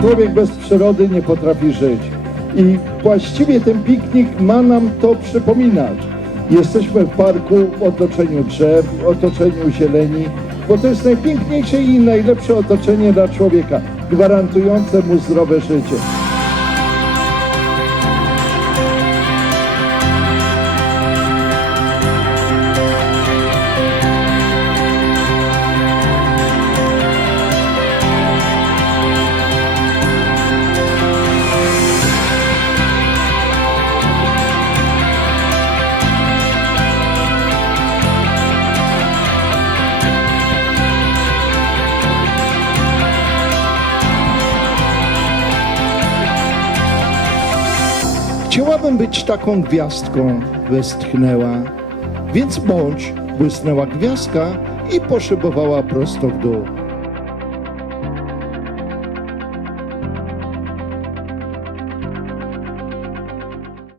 człowiek bez przyrody nie potrafi żyć. I właściwie ten piknik ma nam to przypominać. Jesteśmy w parku w otoczeniu drzew, w otoczeniu zieleni, bo to jest najpiękniejsze i najlepsze otoczenie dla człowieka, gwarantujące mu zdrowe życie. Chciałabym być taką gwiazdką, westchnęła. Więc bądź, błysnęła gwiazdka i poszybowała prosto w dół.